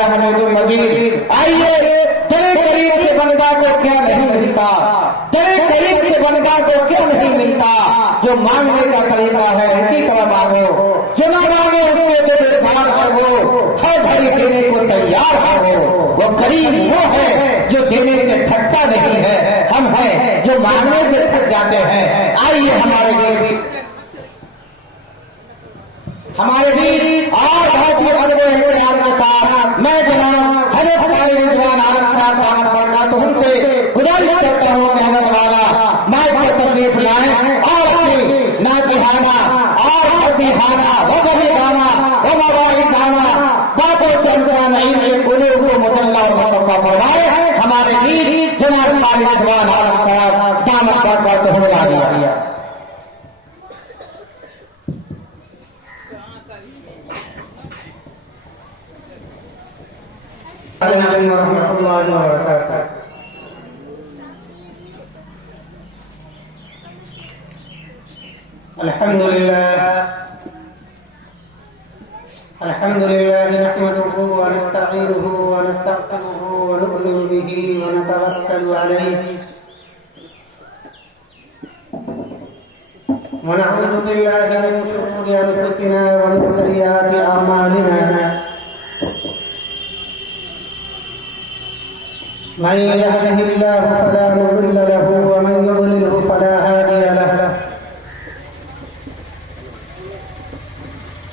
अला हमीदुल मजीद। आइए, तेरे करीब से बंदा को क्या नहीं मिलता, तेरे करीब से बंदा को क्या नहीं मिलता। जो मांगने का तरीका है इसी तरह मांगो, जो न मांगो उसके दिल खान हो, हर घड़ी देने को तैयार हो। वो करीम वो है जो देने से थकता नहीं है, हम हैं जो मांगने से थक जाते हैं। आइए हमारे बीच और बहुत ही अदब एहतराम के साथ मैं जनाब हजरत हमारे रिजवान आलम साहब दामत बरकातुहू से गुजारिश करता हूँ कि हजरत वाला माइक पर तशरीफ लाएं और अपनी नासिहाना और फसीहाना व गरीबाना व मवाइज़ाना बातों से अंजरा नईम के कुलूब को मुजल्ला और मुसफ़्फ़ा फरमाए। हमारे बीच जनाब हमारे रिजवान आलम साहब दामत बरकातुहू दिया। अल्हम्दुलिल्लाह नहमदुहु व नस्तईनुहु व नस्तगफिरुहु व नु'मिनु बिही व नतवक्कलु अलैहि व नऊज़ु बिल्लाहि मिन शुरूरि अनफुसिना व मिन सय्यिआति अअमालिना। मन यहदिहिल्लाहु फला मुदिल्ल लहु व मन युद्लिलहु फला हादिय लहु।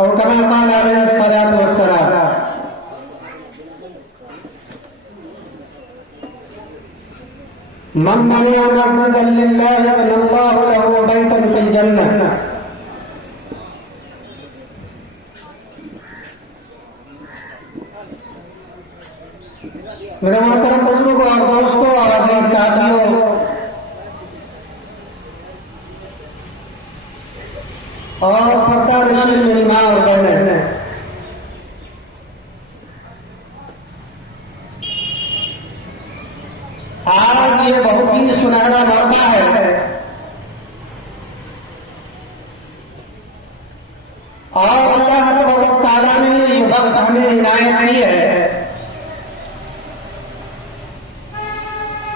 और कमा काल अलैहिस्सलातु वस्सलाम, मन बना मस्जिदन लिल्लाहि बल्लल्लाहु लहु बैतन फिल जन्नह। मेरे मोहतरम बुजुर्गों और दोस्तों और अजीज साथियों, और पर्दा नशीन मेरी माँ और बहनें, आज ये बहुत ही सुनहरा मौका है और अल्लाह तबारक तआला ने ये वक्त हमें इनायत की है।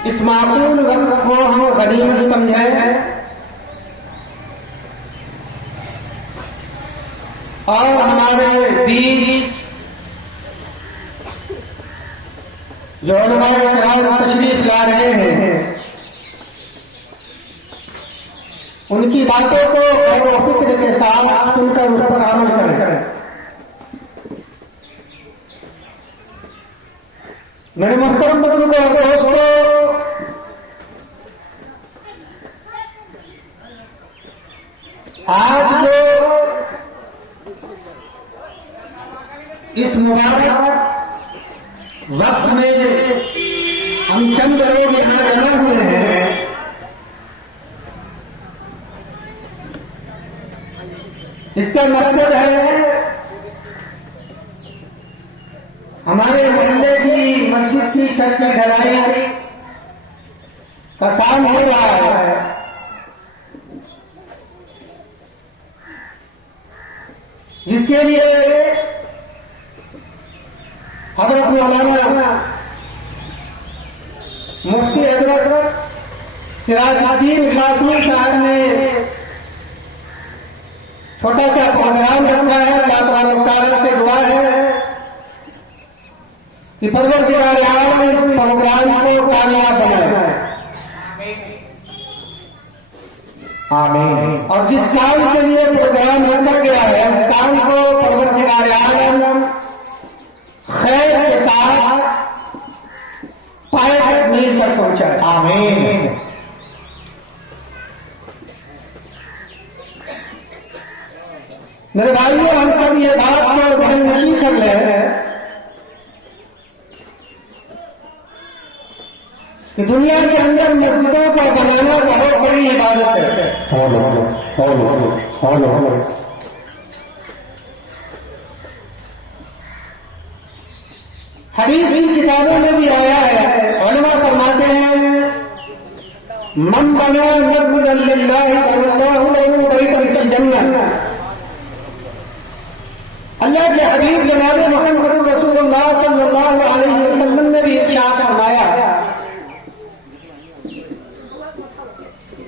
इस माकूल वक्त को हम गनीमत समझें और हमारे बीच जो हमारे किराम तशरीफ ला रहे हैं उनकी बातों को गौर व फिक्र के साथ सुनकर उस पर अमल करें। मेरे मुहतरम बुजुर्गों और दोस्तों, आज जो इस मुबारक वक्त में हम चंद लोग यहाँ जमा हुए हैं, इसका मकसद है हमारे मोहल्ले की मस्जिद की छत की ढलाई का काम हो रहा है। जिसके लिए हज़रत मौलाना मुफ्ती हज़रत सिराजुद्दीन इलाही साहब ने छोटा सा प्रोग्राम रखा है। अल्लाह ताला से दुआ है कि परवरदिगार आलम इस प्रोग्राम को कामयाब बनाए। आमीन। और जिस काम के लिए प्रोग्राम रखा गया है उस काम को परवरदिगार आलम खैर के साथ पाए तक मील तक पहुंचाए। आमीन। मेरे भाइयों, हम सब ये बात को ध्यान नशीं कर ले कि दुनिया के अंदर मस्जिदों का बनाना बहुत बड़ी इबादत है। हदीस की किताबों में भी आया है, उलमा फरमाते हैं मन बना मस्जिदन लिल्लाहि बल्लाहु लहु बैतन फिल जन्नह। अल्लाह के हबीब जनाब मुहम्मद रसूलुल्लाह सल्लल्लाहु अलैहि वसल्लम ने भी इरशाद फरमाया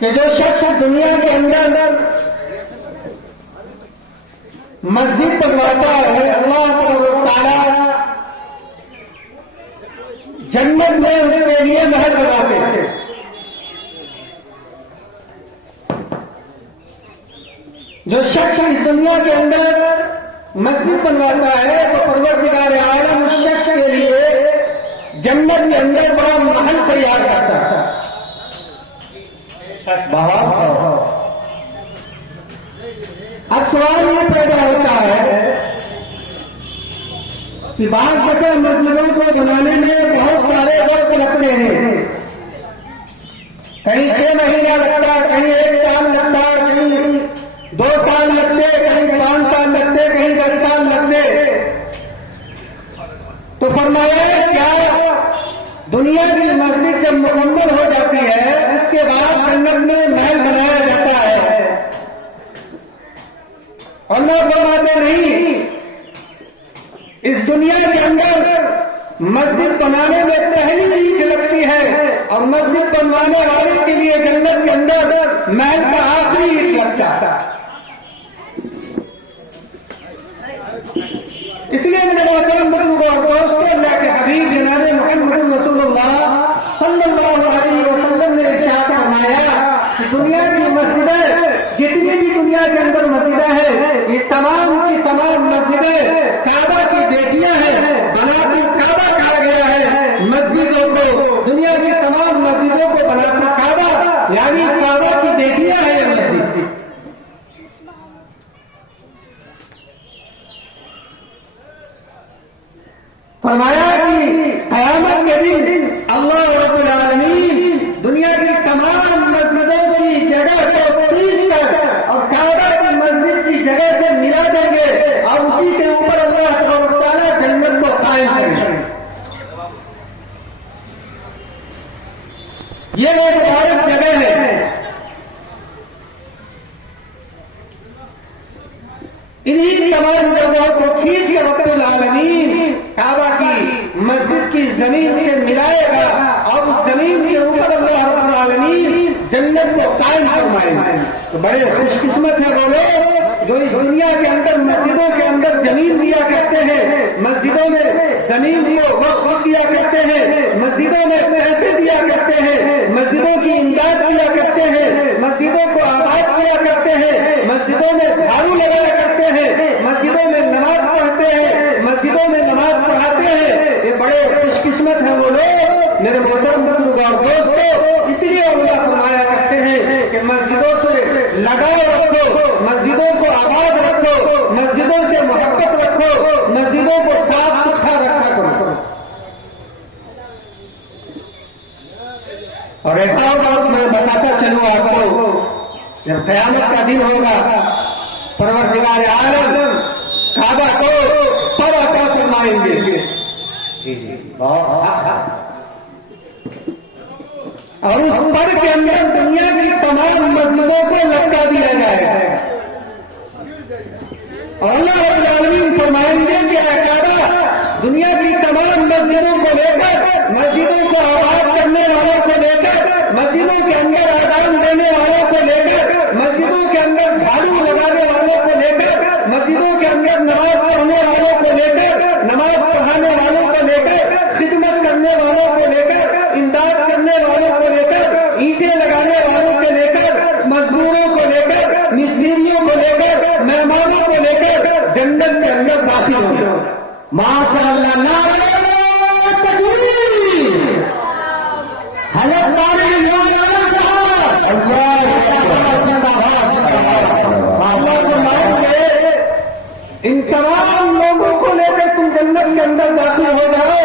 कि जो शख्स दुनिया के अंदर मस्जिद बनवाता है अल्लाह ताला जन्नत में उसके लिए महल बनाते हैं। जो शख्स इस दुनिया के अंदर मस्जिद बनवाता है तो परवरदिगार आलम उस शख्स के लिए जन्नत के अंदर बड़ा महल तैयार करता है। अब सवाल ये पैदा होता है कि बात बचा मस्जिदों को बनाने में बहुत सारे वक्त लगते हैं। कहीं 6 महीना लगता, कहीं 1 साल लगता, कहीं 2 साल लगते, कहीं 5 साल लगते, कहीं 10 साल लगते। तो फरमाया क्या दुनिया की मस्जिद जब मुकम्मल हो जाती है उसके बाद जन्नत में महल बनाया जाता है। और लोग फरमाते नहीं, इस दुनिया के अंदर मस्जिद बनाने में पहली चीज लगती है और मस्जिद बनवाने वाले के लिए जन्नत के अंदर महल का आखिरी ईंट लगता है। इसलिए मेरे मोहतरम दोस्तों, अल्लाह के हबीब जनाब मुहम्मद रसूलुल्लाह सल्लल्लाहु अलैहि वसल्लम ने इरशाद फरमाया कि दुनिया की मस्जिदें, जितनी भी दुनिया के अंदर मस्जिदें हैं, ये तमाम की तमाम मस्जिदें काबा की बेटियां हैं। बनाकर काबा कहा गया है मस्जिदों को। दुनिया की तमाम मस्जिदों को बनाकर काबा यानी काबा की बेटियां हैं ये मस्जिद। फरमाया कि क़यामत के दिन अल्लाह रब्बुल आलमीन दुनिया की तमाम मस्जिदों की जगह को खींचकर और काबा की मस्जिद की जगह से मिला देंगे और उसी के ऊपर अल्लाह ताला जन्नत को कायम करेंगे। ये वो मुबारक जगह है। इन्हीं तमाम जगहों को खींच के रब्बुल आलमीन काबा की मस्जिद की जमीन से मिलाएगा और उस जमीन के ऊपर अल्लाह रब्बुल आलमीन जन्नत को कायम फरमाएंगे। तो बड़े खुशकिस्मत है वो लोग जो इस दुनिया के अंदर मस्जिदों के अंदर जमीन दिया करते हैं, मस्जिदों में जमीन को वक्फ दिया करते हैं, मस्जिदों में पैसे दिया करते हैं, मस्जिदों की इमदाद किया करते हैं, मस्जिदों को आबाद किया करते हैं, मस्जिदों में झाड़ू लगाया करते हैं, मस्जिदों में नमाज पढ़ते हैं, मस्जिदों में नमाज पढ़ाते हैं। ये बड़े खुशकिस्मत हैं वो लोग मेरे मोहतरम दोस्तों। इसलिए अल्लाह फरमाया करते हैं कि मस्जिदों से लगाव रखो, मस्जिदों को आबाद रखो, मस्जिदों से मोहब्बत रखो, मस्जिदों को साफ सुथरा रखा करो। और एक और बात मैं बताता चलूं आपको, जब क़यामत का दिन होगा परवरदिगार आलम काबा को पर अता फरमाएंगे। और उस पर के अंदर दुनिया की तमाम मस्जिदों को लटका दिया जाएगा और अल्लाह रब्बुल आलमीन फरमाएंगे कि काबा दुनिया की तमाम मस्जिदों को लेकर, मस्जिदों को आबाद करने वालों को लेकर, मस्जिदों के अंदर आदान देने वालों को लेकर, मस्जिदों के अंदर झाड़ू लगाने वालों को लेकर, मस्जिदों के अंदर नमाज पढ़ने वालों को लेकर, नमाज पढ़ाने वालों को लेकर, खिदमत करने वालों को लेकर, इमदाद करने वालों को लेकर, ईंटें लगाने वालों को लेकर, मजदूरों को लेकर, मिस्त्रियों को लेकर, मेहमानों को लेकर जन्नत के अंदर दाखिल हो। माशाअल्लाह, नारे तकबीर, हज़रत इन तमाम लोगों को लेकर तुम जन्नत के अंदर दाखिल हो जाओ।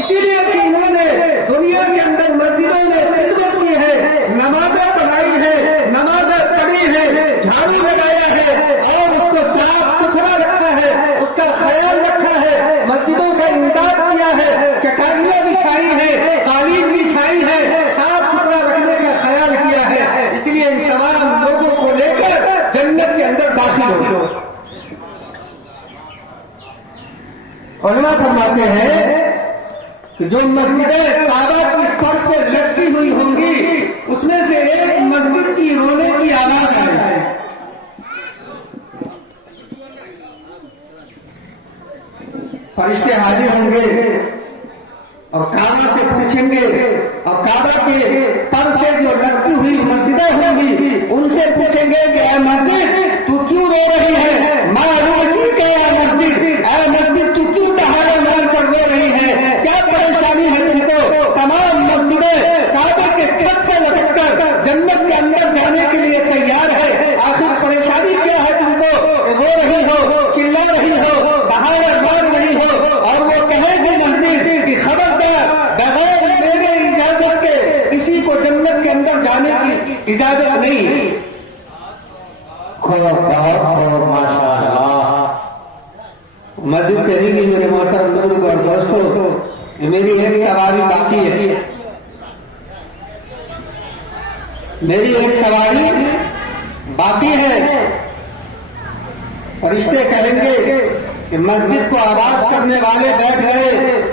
इसीलिए कि इन्होंने दुनिया के अंदर मस्जिदों में खिदमत की है, नमाज़ें पढ़ाई है, नमाज़ें पढ़ी है, झाड़ू लगाया है और उसको साफ सुथरा रखा है, उसका ख्याल रखा है, मस्जिदों का इमदाद किया है, चटाइयां बिछाई है, कालीन बिछाई है, साफ सुथरा रखने का ख्याल किया है। इसलिए इन तमाम लोगों को लेकर जन्नत के अंदर दाखिल हो। उलमा फरमाते हैं कि जो मस्जिदें काबा की पर से लटकी हुई होंगी उसमें से एक मस्जिद की रोने की आवाज आए, फरिश्ते हाजिर होंगे और काबा से पूछेंगे और काबा के पर से जो लटकी हुई मस्जिदें होंगी उनसे पूछेंगे कि ऐ मस्जिद तू क्यों रो रही है, मालूम की क्या मस्जिद, ऐ मस्जिद तू क्यों दहाड़े मारकर रो रही है, क्या परेशानी है तुमको। तमाम मस्जिदें काबा के छत पर लटककर जन्नत के अंदर जाने के लिए तैयार है। आखिर परेशानी क्या है तुमको, रो रही हो, चिल्ला रही हो, दहाड़े मार रही हो। और वो कहेगी मस्जिद कि खबरदार, बगैर मेरे इजाजत के किसी को जन्नत के अंदर जाने की इजाजत नहीं। माशाअल्लाह, मस्जिद कहेगी मेरे मोहतरम बुजुर्ग और दोस्तों, मेरी एक सवारी बाकी है, मेरी एक सवारी बाकी है। फरिश्ते कहेंगे कि मस्जिद को आबाद करने वाले बैठ गए,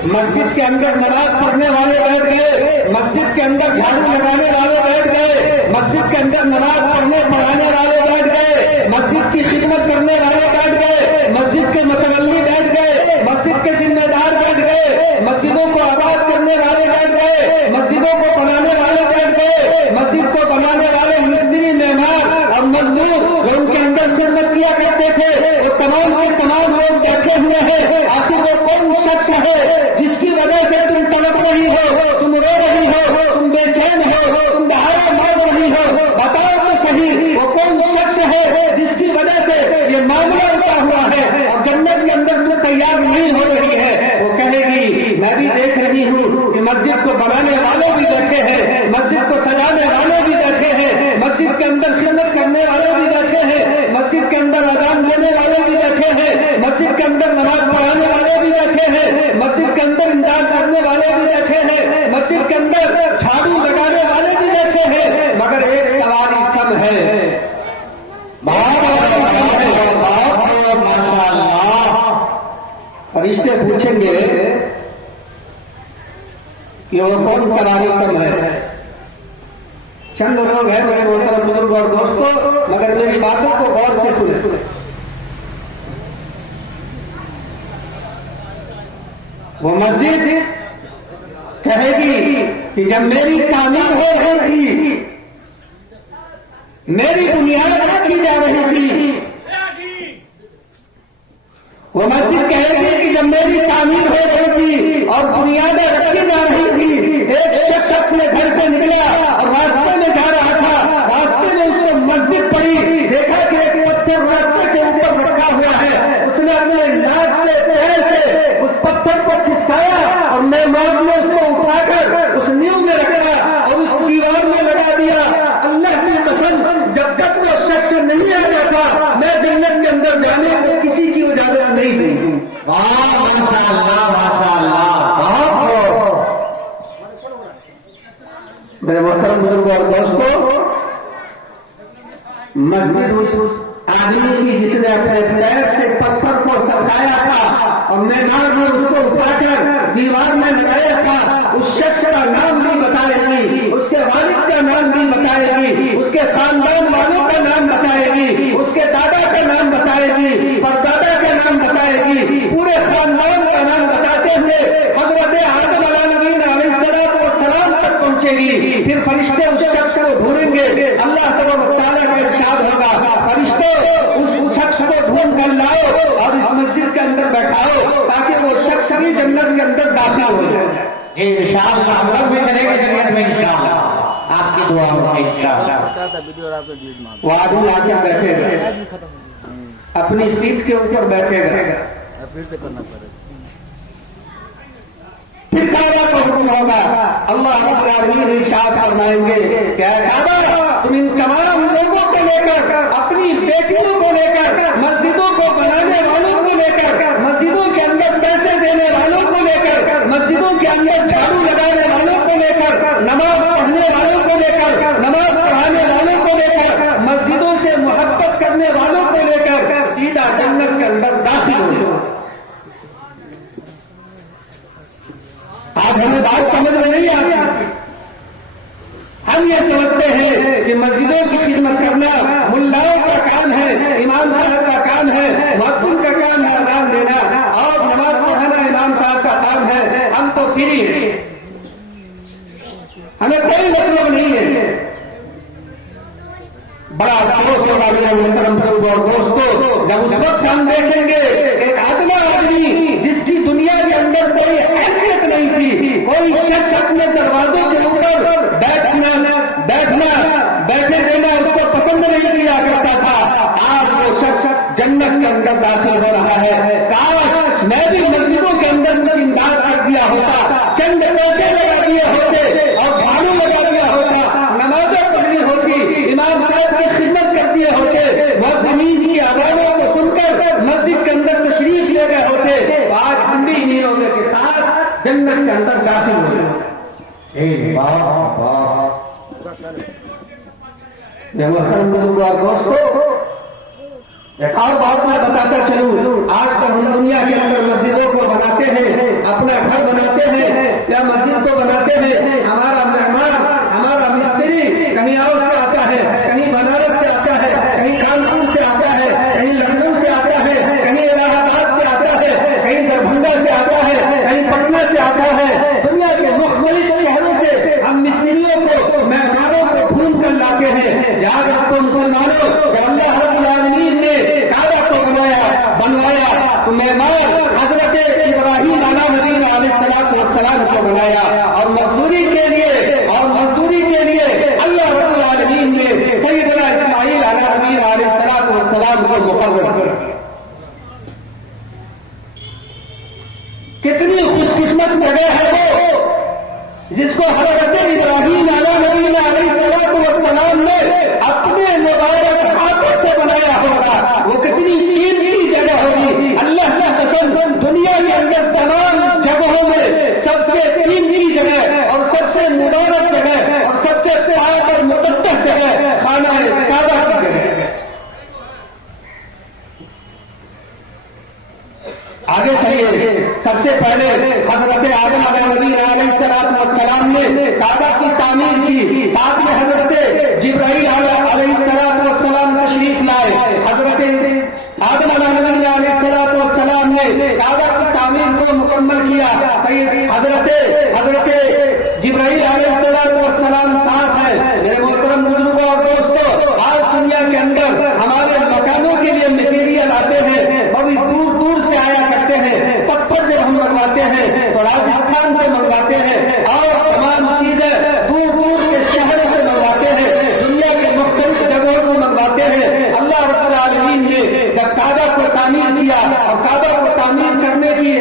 मस्जिद के अंदर नमाज पढ़ने वाले बैठ गए, मस्जिद के अंदर झाड़ू लगाने वाले बैठ गए, मस्जिद के अंदर नमाज पढ़ाने वाले बैठ गए, मस्जिद की खिदमत करने वाले बैठ गए, मस्जिद के मुतवल्ली बैठ गए, मस्जिद के जिम्मेदार बैठ गए, मस्जिदों को आबाद करने वाले बैठ गए, मस्जिदों को बनाने वाले बैठ गए, मस्जिद को बनाने वाले मिस्त्री, मेहमान और मजदूर जो उनके अंदर खिदमत किया करते थे, वो तमाम के तमाम लोग बैठे हुए हैं। आखिर वो कौन शख्स है जिसकी वजह से तुम तड़प रही हो, तुम रो रही हो, तुम बेचैन हो, तुम दहाड़े मार रही हो, बताओ तो सही वो कौन शख्स है जिसकी वजह से ये मामला उठा हुआ है और जन्नत के अंदर तू तैयार नहीं हो रही है। वो कहेगी मैं भी देख रही हूँ कि मस्जिद को बनाने वाले भी बैठे हैं, मस्जिद को सजाने वाले भी बैठे हैं, मस्जिद के अंदर खिदमत करने वाले भी बैठे हैं, मस्जिद के अंदर अजान देने वाले भी बैठे हैं, मस्जिद के अंदर नमाज पढ़ाने वाले भी बैठे हैं, मस्जिद के अंदर इमदाद करने वाले भी बैठे हैं, मस्जिद के अंदर झाड़ू लगाने वाले भी बैठे हैं, मगर एक सवारी कम है। माशाअल्लाह, फरिश्ते पूछेंगे कि वो कौन सवारी कम है। चंद लोग हैं मेरे मोहतरम बुजुर्ग और दोस्तों, मगर मेरी बातों को गौर से सुने। वो मस्जिद कहेगी कि जब मेरी तामीर हो रही थी, मेरी बुनियाद रखी जा रही थी, वो मस्जिद कहेगी कि जब मेरी तामीर हो रही थी और बुनियादें रखी जा रही थी, एक शख्स अपने घर से निकला और रास्ते में जा रहा था, रास्ते में उसको मस्जिद पड़ी, देखा कि एक पत्थर रास्ते के ऊपर रखा हुआ है, उसने अपने लात से पैर से उस पत्थर को खिसकाया और मेहमान ने उसको उठाकर उस नींव में रखा और उस दीवार में लगा दिया। अल्लाह की कसम, जब तक वो शख्स नहीं आ जाता मैं जन्नत के अंदर जाने को किसी की इजाजत नहीं दी। माशाअल्लाह माशाअल्लाह, बहुत हो। मेरे मोहतरम बुजुर्गों और दोस्तों, मस्जिद उस आदमी की जिसने अपने पैर से पत्थर को सरकाया था और मैदान में उसको उठाकर दीवार में लगाया था, उस शख्स का नाम नहीं बताएगी, उसके वालिद का नाम नहीं बताएगी, उसके खानदान वालों का नाम बताएगी, उसके दादा का नाम बताएगी, परदादा का नाम बताएगी, पूरे खानदान का नाम बताते हुए हजरत आदम अलैहिस्सलाम तक पहुंचेगी। फिर फरिश्ते उस शख्स को ढूंढेंगे। अल्लाह तआला का इरशाद होगा, फरिश्ते उस शख्स को ढूंढ कर लाओ और इस मस्जिद के अंदर बैठाओ ताकि वो शख्स भी जन्नत के अंदर दाखिल हो जाए। जी इंशाअल्लाह, हम लोग भी चलेंगे जन्नत में इंशाअल्लाह, आपकी दुआ से इंशाअल्लाह। वो आदमी आके बैठेगा, अपनी सीट के ऊपर बैठेगा, फिर काबा को हुक्म होगा। अल्लाह रब्बुल आलमीन इरशाद फरमाएंगे, क्या काबा, तुम इन तमाम लोगों को लेकर, अपनी बेटियों को लेकर, मस्जिदों को बनाने वालों को लेकर, मस्जिदों के अंदर पैसे देने वालों को लेकर, मस्जिदों के अंदर झाड़ू लगाने वालों को लेकर, नमाज पढ़ने वालों को लेकर, नमाज पढ़ाने वालों को लेकर, मस्जिदों से मोहब्बत करने वालों को लेकर सीधा जन्नत के अंदर दाखिल हो। आज हमें बात समझ में नहीं आती। हम ये समझते हैं कि मस्जिदों की खिदमत करना मुल्लाओं का काम है, इमाम साहब का काम है, मुअज्जिन का काम है अज़ान देना, और नमाज पढ़ाना इमाम साहब का काम है। हम तो फ्री हैं, हमें कोई मतलब नहीं है। बड़ा अफसोस होगा मेरे मोहतरम और दोस्तों, जब उस वक्त हम देखेंगे एक अदना आदमी जिसकी दुनिया के अंदर कोई हैसियत नहीं थी, कोई शख्स अपने दरवाजों के ऊपर बैठे देना उसको पसंद नहीं किया करता था, आज वो शख्स जन्नत के अंदर दाखिल हो रहा है। काश मैं भी मस्जिदों के अंदर कुछ इमदाद कर दिया होता, चंद पैसे लगा दिए होते और झाड़ू लगा दिया होता, नमाजें पढ़नी होती, इमाम साहब की खिदमत कर दिए होते, मुअज्जिनीन की आवाज़ों को सुनकर मस्जिद के अंदर तशरीफ ले गए होते, तो आज हम भी इन्हीं लोगों के साथ जन्नत के अंदर दाखिल हो गए। दोस्तों, एक और बात मैं बताता चलूं, आज तक हम दुनिया के अंदर मस्जिदों को बनाते हैं, अपना घर बनाते हैं या मस्जिद को बनाते हैं, हमारा मेहमान, हमारा मिस्त्री कहीं और से आता है, कहीं बनारस से आता है, कहीं कानपुर से आता है, कहीं लखनऊ से आता है, कहीं इलाहाबाद से आता है, कहीं दरभंगा से आता है, कहीं पटना से आता है। दुनिया के मुख्तलिफ शहरों से हम मिस्त्रियों को, मेहमानों को ढूंढ कर लाते हैं। याद रखो मुसलमानों, जब अल्लाह रब्बुल आलमीन ने काबा को बनवाया तो मेहमान हजरत इब्राहीम अलैहिस्सलाम को बनाया, और मजदूरी के लिए अल्लाह रब्बुल आलमीन ने सैयदना इस्माईल अलैहिस्सलाम को मुकर्रर किया। कितनी खुशकिस्मत जगह है वो जिसको हजरत इब्राहीम अलैहिस्सलाम ने अपने मुबारक हाथों से बनाया होगा। वो कितनी कीमती जगह होगी, अल्लाह की कसम। दुनिया के अंदर तमाम जगहों में सबसे कीमती जगह और सबसे मुबारक जगह और सबसे पाक और मुक़द्दस जगह खाना काबा की जगह है। आगे चलिए, सबसे पहले हजरत आदम अलैहिस्सलाम ने काबा की तामीर की, साथ में हजरत जिब्राईल अलैहिस्सलाम तशरीफ लाए। हजरत आदम अलैहिस्सलाम ने काबा की तामीर को मुकम्मल किया। हजरत जिब्राईल अलैहिस्सलाम साथ है। मेरे मोहतरम बुजुर्गों और दोस्तों, आज दुनिया के अंदर हमारे मकानों के लिए मटेरियल आते हैं, बड़ी दूर दूर से आया करते हैं। पत्थर जब हम मंगवाते हैं तो राजस्थान से मंगवाते हैं, और तमाम चीजें दूर दूर के शहरों से मंगवाते हैं, दुनिया के मुख्तलिफ जगहों को मंगवाते हैं। अल्लाह रब्बुल आलमीन ने जब काबा को तामीर किया और काबा को तामीर करने की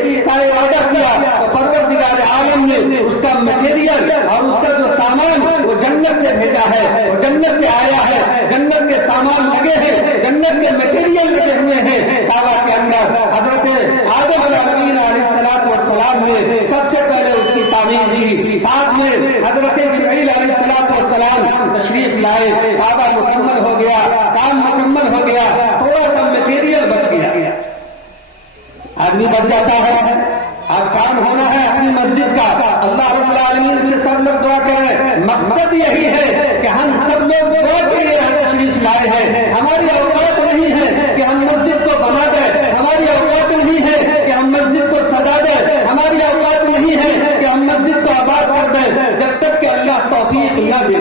इरादा किया तो परवरदिगार आलम ने उसका मटेरियल और उसका जो सामान वो जन्नत से भेजा है, वो जन्नत से आया है, जन्नत के सामान लगे हैं, जन्नत के मटेरियल लगे हुए हैं काबा के अंदर। हजरत आदम अलैहिस्सलाम ने सबसे पहले उसकी तामीर की, साथ में हजरत जिब्राइल अलैहिस्सलाम तशरीफ लाए, काबा मुकम्मल हो गया, काम मुकम्मल हो गया, थोड़ा सा मटेरियल बच गया। आदमी बच जाता है, आज काम होना है अपनी मस्जिद का, अल्लाह रब्बुल आलमीन से सब लोग दुआ करें। मकसद यही है कि हम सब लोग दुआ के लिए तशरीफ लाए हैं। हमारी औकात नहीं है कि हम मस्जिद को बना दें, हमारी औकात नहीं है कि हम मस्जिद को सजा दें, हमारी औकात नहीं है कि हम मस्जिद को आबाद कर दें, जब तक कि अल्लाह तौफीक न दे।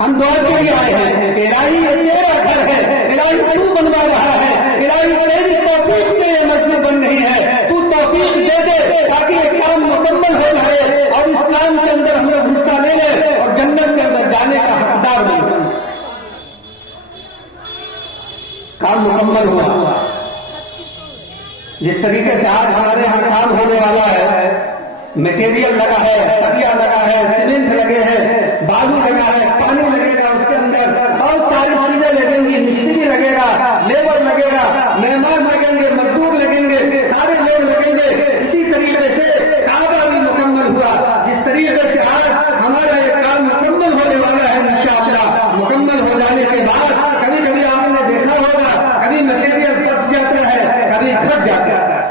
हम दुआ के लिए आए हैं, इलाही ये तेरा घर है, इलाही तू बनवा रहा है, इलाही तेरी तौफीक से ये मस्जिद बन रही है, तू तौफीक दे दे ताकि ये काम मुकम्मल हो जाए और इस्लाम के अंदर हम लोग हिस्सा ले लें और जन्नत के अंदर जाने का हकदार बने। काम मुकम्मल हुआ। जिस तरीके से आज हमारे यहाँ काम होने वाला है, मटेरियल लगा है, सरिया लगा है, सीमेंट लगे हैं, बालू लगा है, पानी लगेगा, उसके अंदर बहुत सारी चीजें लगेंगी, मिस्त्री लगेगा, लेबर लगेगा, मेहमान लगेंगे, मजदूर लगेंगे, सारे लोग लगेंगे। इसी तरीके से काबा भी मुकम्मल हुआ। जिस तरीके से आज हमारा ये काम मुकम्मल होने वाला है इंशाअल्लाह, मुकम्मल हो जाने के बाद कभी कभी आपने देखा होगा, कभी मटेरियल बच जाता है, कभी घट जाता है।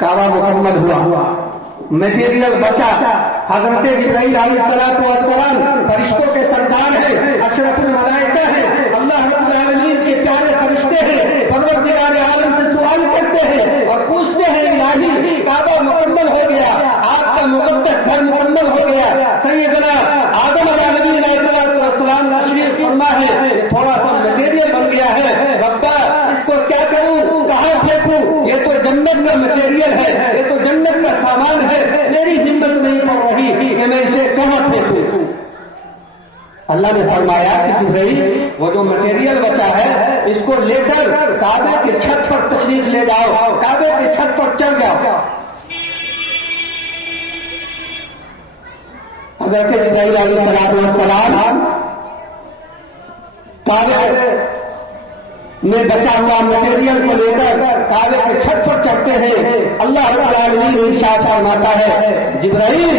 काबा मुकम्मल हुआ, मटेरियल बचा। हजरत जिब्राइल अलैहिस्सलाम फरिश्तों के सरदार है, अशरफुल मलाइका है, अल्लाह रब्बुल आलमीन के प्यारे फरिश्ते हैं, परवरदिगार आलम से सवाल करते हैं और पूछते हैं, इलाही काबा मुकम्मल हो गया, आपका मुकद्दस घर मुकम्मल हो गया, सैयदना आदम अलैहिस्सलाम तशरीफ फरमा है, थोड़ा सा मटेरियल बन गया है, रब्बा इसको क्या करूं, कहां फेंकूं, ये तो जन्नत का मटेरियल है, ये तो जन्नत का सामान है, मेरी हिम्मत नहीं पड़ रही कि मैं इसे कहां फेंकूं। अल्लाह ने फरमाया कि जिब्राइल वो जो मटेरियल बचा है इसको लेकर काबे की छत पर तशरीफ ले जाओ, काबे की छत पर चढ़ जाओ। हज़रत जिब्राइल अलैहिस्सलाम काबे में बचा हुआ मटेरियल को लेकर काबे के छत पर चढ़ते हैं। अल्लाह रब्बुल आलमीन इरशाद फरमाता है, जिब्राइल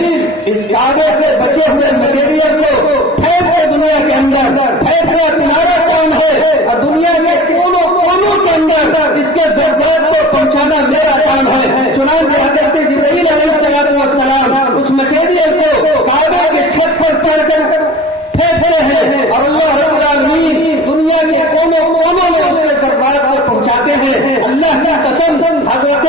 इस काबे से बचे हुए मटेरियल को फेंक दे दुनिया के अंदर, फेंकना तुम्हारा काम है और दुनिया के कोनों कोनों के अंदर इसके ज़र्रात को पहुंचाना मेरा काम है। चुनांचे हज़रत जिब्राइल अलैहिस्सलाम उस मटेरियल को काबे के छत पर चढ़कर फेंक रहे हैं और अल्लाह रब्बुल आलमीन दुनिया के कोनों कोनों में उसके ज़र्रात को पहुंचाते हैं। अल्लाह की कसम, हज़रत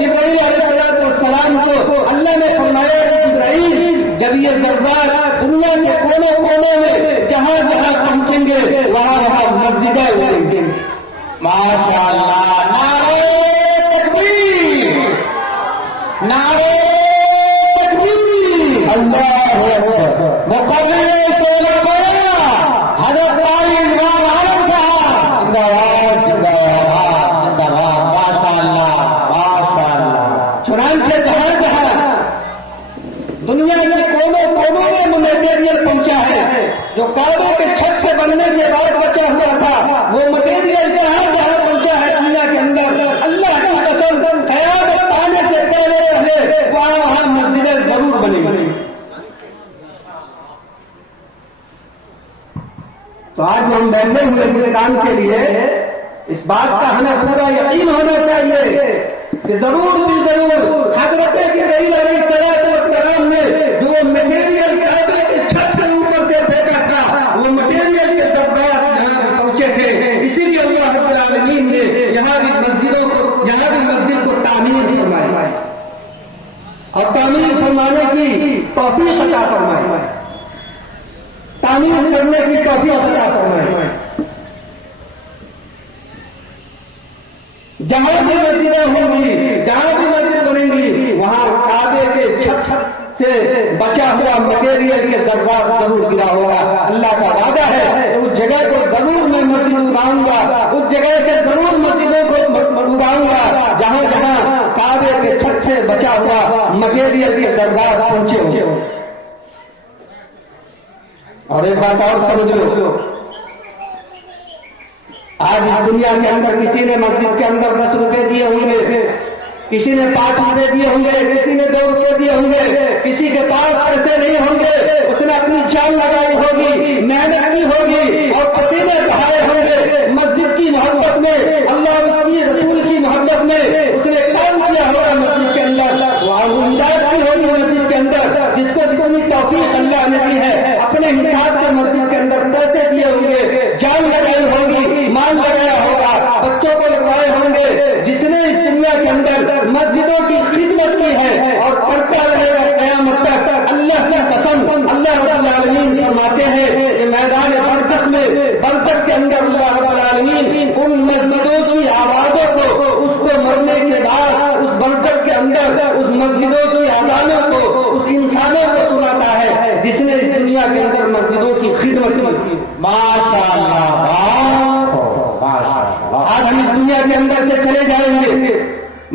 जिब्राइल अलैहिस्सलाम को अल्लाह ने फरमाया, जिब्राइल जब ये ज़र्रात दुनिया के कोनों कोनों में जहां जहां पहुंचेंगे वहां वहां मस्जिदें उठेंगी। माशाअल्लाह, नारे तकबीर, नारे तकबीर, अल्लाहू अकबर। मुक़र्रिर जो काबे के छत से बनने के बाद बचा हुआ था वो मटेरियल जहां जहां पहुंचा है दुनिया के अंदर, अल्लाह की कसम क़यामत आने से पहले वहां वहां मस्जिदें जरूर बनेंगी। तो आज जो हम बैठे हुए हिंदुस्तान के लिए इस बात का हमें पूरा यकीन होना चाहिए कि जरूर भी जरूर हज़रत जिब्राइल अलैहिस्सलाम ने जो मटेरियल काबे के छत के ऊपर से फेंका था वो मटेरियल के ज़र्रात यहाँ भी पहुंचे थे। इसीलिए अल्लाह रब्बुल आलमीन ने यहाँ भी मस्जिद को तामीर फरमाई और तामीर फरमाने की तौफीक अता फरमाई, तामीर करने की तौफीक अता फरमाई। जहां भी मस्जिदें होंगी, जहां भी मस्जिद बनेंगी वहां काबे के छत से बचा हुआ मटेरियल के ज़र्रात जरूर गिरा होगा। अल्लाह का वादा है, उस जगह को जरूर मैं मस्जिद उगाऊंगा, उस जगह से जरूर मस्जिदों को उगाऊंगा जहां जहां काबे के छत से बचा हुआ मटेरियल के ज़र्रात पहुंचे होंगे। और एक बात और समझ लो, आज इस दुनिया के अंदर किसी ने मस्जिद के अंदर 10 रुपए दिए होंगे, किसी ने 5 रुपए दिए होंगे, किसी ने 2 रुपए दिए होंगे, किसी के पास पैसे नहीं होंगे, उसने अपनी जान लगाई होगी, मेहनत की होगी और पसीने बहाए होंगे मस्जिद की मोहब्बत में, अल्लाह उसकी रसूल की मोहब्बत में उसने काम किया होगा मस्जिद के अंदर, वहां इमदाद की होगी मस्जिद के अंदर, जिसको जितनी तौफीक अल्लाह ने दी है अपने हिसाब से मस्जिद के अंदर पैसे दिए होंगे, जान लगाई होगी, माल लगाया होगा, बच्चों को लगवाए होंगे, जिसने इस दुनिया के अंदर मस्जिदों की खिदमत की है और करता रहेगा क़यामत तक। अल्लाह की कसम, अल्लाह रब्बुल आलमीन फरमाते हैं कि मैदान बरज़ख में, बरज़ख के अंदर अल्लाह रब्बुल आलमीन उन मस्जिदों की आवाज़ों को, उसको मरने के बाद उस बरज़ख के अंदर उस मस्जिदों की आज़ानों को उस इंसानों को सुनाता है जिसने इस दुनिया के अंदर मस्जिदों की खिदमत की। माशाअल्लाह, आज हम इस दुनिया के अंदर से चले जाएंगे,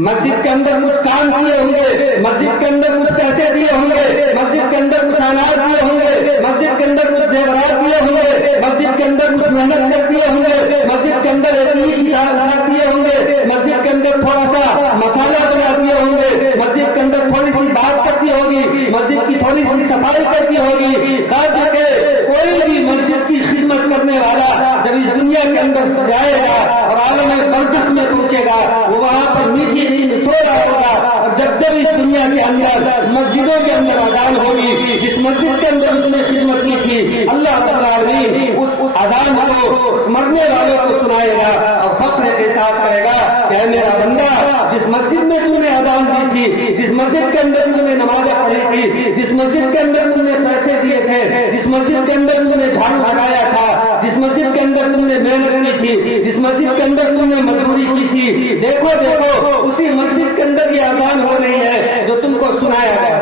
मस्जिद के अंदर कुछ काम किए होंगे, मस्जिद के अंदर कुछ पैसे दिए होंगे, मस्जिद के अंदर कुछ अनाज दिए होंगे, मस्जिद के अंदर कुछ जेवरात दिए होंगे, मस्जिद के अंदर कुछ मेहनत कर दिए होंगे, मस्जिद के अंदर एक ईंट लगा दिए होंगे, मस्जिद के अंदर थोड़ा सा मसाला बना दिए होंगे, मस्जिद के अंदर थोड़ी सी बात करती होगी, मस्जिद की थोड़ी सी सफाई करती होगी। खास करके कोई भी मस्जिद की खिदमत करने वाला जब इस दुनिया के अंदर जाएगा और आलम बरज़ख में पहुंचेगा, वो वहां पर मीठी नींद सो रहा होगा। और जब जब इस दुनिया के अंदर मस्जिदों के अंदर अजान होगी, जिस मस्जिद के अंदर उसने खिदमत की थी, अल्लाह रब्बुल आलमीन उस अजान को उस मरने वालों को सुनाएगा और फख्र के साथ कहेगा कि मेरा बंदा, जिस मस्जिद में तूने अजान दी थी, जिस मस्जिद के अंदर तूने नमाज़ें पढ़ी थी, जिस मस्जिद के अंदर तुमने पैसे दिए थे, जिस मस्जिद के अंदर तुमने झाड़ू लगाया था, जिस मस्जिद के अंदर तुमने मेहनत की थी, जिस मस्जिद के अंदर तुमने मजदूरी की थी, देखो देखो उसी मस्जिद के अंदर ये अजान हो रही है जो तुमको सुनाया गया।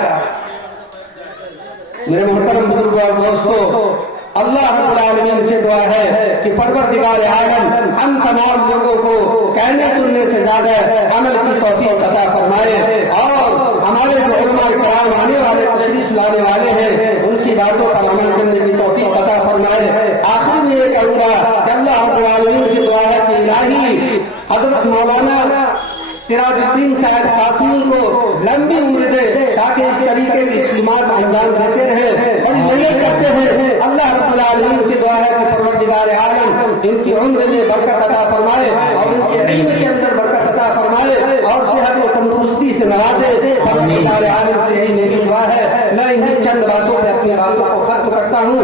मेरे मोहतरम बुजुर्ग और दोस्तों, अल्लाह रब्बुल आलमीन से दुआ है कि परवरदिगार आलम हम तमाम लोगों को कहने सुनने से ज्यादा अमल की तौफीक अता फरमाए और हमारे जो उलमा किराम आने वाले, तशरीफ लाने वाले हैं, उनकी बातों पर अमल करने की तौफीक अता फरमाए। आखिर में ये कहूंगा कि अल्लाह रब्बुल आलमीन से दुआ है कि इलाही हजरत मौलाना सिराजुद्दीन साहब कासमी को लंबी उम्र दे, ताकि इस तरीके की खिदमत अंजाम देते रहे और मेहनत करते हैं। अल्लाह रब्बुल आलमीन से दुआ है कि परवरदिगार आलम इनकी उम्र में बरकत अता फरमाए और इनके इल्म के अंदर बरकत अता फरमाए और सेहत और तंदुरुस्ती से नवाजे। परवरदिगार आलम से यही मेरी दुआ है। मैं इन्हीं चंद बातों से अपनी बातों को खत्म करता हूँ।